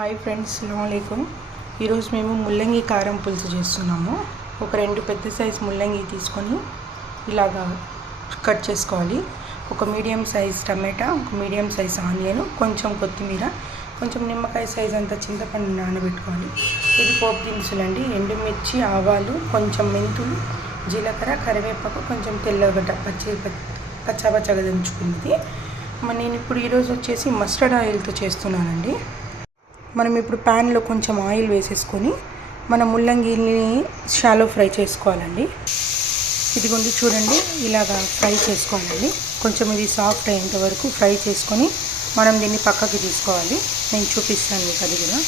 Hi friends, అస్సలాముఅలైకుం. ఈరోజు మేము ముల్లంగి కారం పులుసు చేస్తున్నాము. ఒక 2 పెద్ద సైజ్ ముల్లంగి తీసుకొని ఇలాగా కట్ చేసుకోవాలి. ఒక మీడియం సైజ్ టమాటా, ఒక మీడియం సైజ్ ఆనియన్, కొంచెం కొత్తిమీర, కొంచెం నిమ్మకాయ సైజ్ అంత చింతపండు నానబెట్టుకోవాలి. ఇది పోపు దినుసులండి. ఎండుమిర్చి, ఆవాలు, కొంచెం మెంతులు, జీలకర్ర, కరివేపాకు, కొంచెం తెల్లగడ్డ పచ్చగా దంచుకున్నది. నేను ఇప్పుడు ఈరోజు వచ్చేసి మస్టర్డ్ ఆయిల్తో చేస్తున్నానండి. మనం ఇప్పుడు ప్యాన్లో కొంచెం ఆయిల్ వేసేసుకొని మన ముల్లంగిని షాలో ఫ్రై చేసుకోవాలండి. ఇదిగోండి చూడండి, ఇలాగా ఫ్రై చేసుకోవాలండి. కొంచెం ఇది సాఫ్ట్ అయ్యేంత వరకు ఫ్రై చేసుకొని మనం దీన్ని పక్కకి తీసుకోవాలి. నేను చూపిస్తాను మీకు అది కూడా.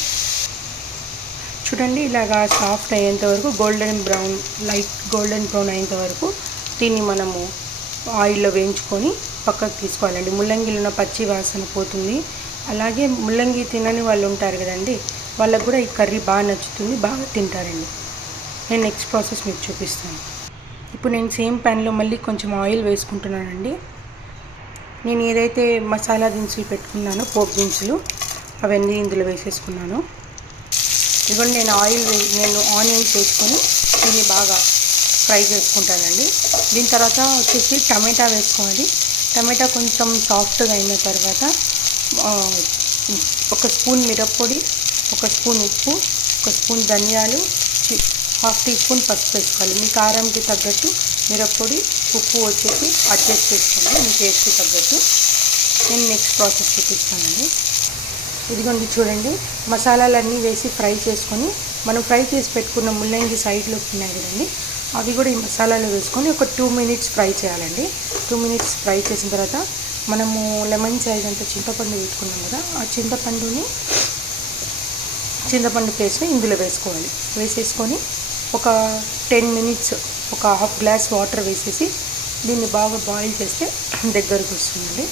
చూడండి, ఇలాగా సాఫ్ట్ అయ్యేంత వరకు లైట్ గోల్డెన్ బ్రౌన్ అయ్యేంత వరకు దీన్ని మనము ఆయిల్లో వేయించుకొని పక్కకు తీసుకోవాలండి. ముల్లంగిలో ఉన్న పచ్చి వాసన పోతుంది. అలాగే ముల్లంగి తినని వాళ్ళు ఉంటారు కదండి, వాళ్ళకు కూడా ఈ కర్రీ బాగా నచ్చుతుంది, బాగా తింటారండి. నేను నెక్స్ట్ ప్రాసెస్ మీకు చూపిస్తాను. ఇప్పుడు నేను సేమ్ ప్యాన్లో మళ్ళీ కొంచెం ఆయిల్ వేసుకుంటున్నానండి. నేను ఏదైతే మసాలా దినుసులు పెట్టుకున్నానో, పోపు దినుసులు, అవన్నీ ఇందులో వేసేసుకున్నాను. ఇదిగోండి, నేను ఆనియన్స్ వేసుకొని దీన్ని బాగా ఫ్రై చేసుకుంటానండి. దీని తర్వాత వచ్చేసి టమాటా వేసుకోవాలి. టమాటా కొంచెం సాఫ్ట్గా అయిన తర్వాత ఒక స్పూన్ మిరప్పొడి, ఒక స్పూన్ ఉప్పు, ఒక స్పూన్ ధనియాలు, ½ టీ స్పూన్ పసుపు వేసుకోవాలి. మీ కారంకి తగ్గట్టు మిరప్పొడి, ఉప్పు వచ్చేసి అడ్జస్ట్ చేసుకోండి మీ టేస్ట్కి తగ్గట్టు. నేను నెక్స్ట్ ప్రాసెస్ చూపిస్తానండి. ఇదిగోండి చూడండి, మసాలాలన్నీ వేసి ఫ్రై చేసుకొని మనం ఫ్రై చేసి పెట్టుకున్న ముల్లంగి సైడ్లోకి ఉన్నాయి కదండి, అవి కూడా ఈ మసాలాలో వేసుకొని ఒక 2 మినిట్స్ ఫ్రై చేయాలండి. 2 మినిట్స్ ఫ్రై చేసిన తర్వాత మనము లెమన్ సైజ్ అంత చింతపండు వేసుకున్నాం కదా, ఆ చింతపండు పేస్ట్ని ఇందులో వేసుకోవాలి. వేసేసుకొని ఒక 10 మినిట్స్ ఒక ½ గ్లాస్ వాటర్ వేసేసి దీన్ని బాగా బాయిల్ చేస్తే దగ్గరకు వస్తుందండి.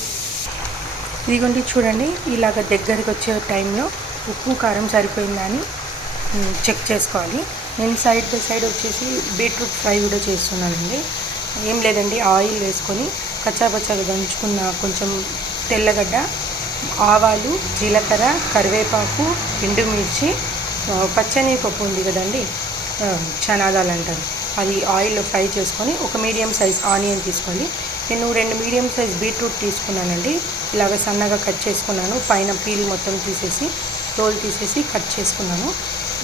ఇదిగోండి చూడండి, ఇలాగ దగ్గరికి వచ్చే టైంలో ఉప్పు కారం సరిపోయిందా అని చెక్ చేసుకోవాలి. నేను సైడ్ బై సైడ్ వచ్చేసి బీట్రూట్ ఫ్రై కూడా చేస్తున్నానండి. ఏం లేదండి, ఆయిల్ వేసుకొని కచ్చాపచ్చాగా దంచుకున్న కొంచెం తెల్లగడ్డ, ఆవాలు, జీలకర్ర, కరివేపాకు, ఎండుమిర్చి, పచ్చని పప్పు ఉంది కదండి, చనాదాలు అంటారు, అది ఆయిల్లో ఫ్రై చేసుకొని ఒక మీడియం సైజ్ ఆనియన్ తీసుకోవాలి. నేను 2 మీడియం సైజ్ బీట్రూట్ తీసుకున్నానండి. ఇలాగ సన్నగా కట్ చేసుకున్నాను. పైన పీల్ మొత్తం తీసేసి తోలు తీసేసి కట్ చేసుకున్నాను.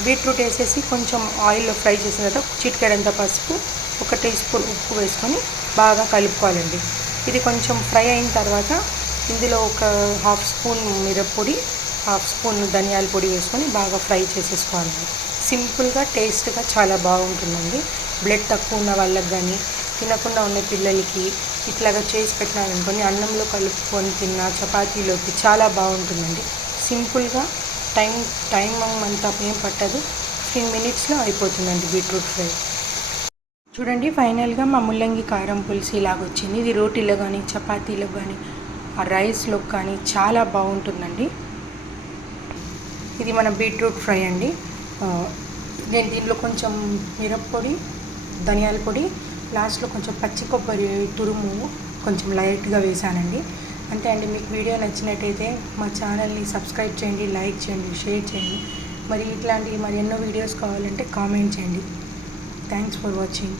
బీట్రూట్ వేసేసి కొంచెం ఆయిల్లో ఫ్రై చేసిన తర్వాత చిటికెడంత పసుపు, 1 టీ స్పూన్ ఉప్పు వేసుకొని బాగా కలుపుకోవాలండి. ఇది కొంచెం ఫ్రై అయిన తర్వాత ఇందులో ఒక ½ స్పూన్ మిరప్పొడి, ½ స్పూన్ ధనియాల పొడి వేసుకొని బాగా ఫ్రై చేసేసుకోవాలండి. సింపుల్గా టేస్ట్గా చాలా బాగుంటుందండి. బ్లడ్ తక్కువ ఉన్న వాళ్ళకి కానీ, తినకుండా ఉన్న పిల్లలకి ఇట్లాగా చేసి పెట్టినారనుకొని అన్నంలో కలుపుకొని తిన్నా, చపాతీలోకి చాలా బాగుంటుందండి. సింపుల్గా టైం అంతా ఏం పట్టదు, 15 మినిట్స్లో అయిపోతుందండి బీట్రూట్ ఫ్రై. చూడండి, ఫైనల్గా మా ముల్లంగి కారం పులుసు ఇలాగొచ్చింది. ఇది రోటీలో కానీ, చపాతీలో కానీ, ఆ రైస్లో కానీ చాలా బాగుంటుందండి. ఇది మన బీట్రూట్ ఫ్రై అండి. నేను దీంట్లో కొంచెం మిరప్పొడి, ధనియాల పొడి, లాస్ట్లో కొంచెం పచ్చి కొబ్బరి తురుము కొంచెం లైట్గా వేసానండి. అంతే అండి. మీకు వీడియో నచ్చినట్టయితే మా ఛానల్ని సబ్స్క్రైబ్ చేయండి, లైక్ చేయండి, షేర్ చేయండి. మరి ఇట్లాంటి ఎన్నో వీడియోస్ కావాలంటే కామెంట్ చేయండి. Thanks for watching.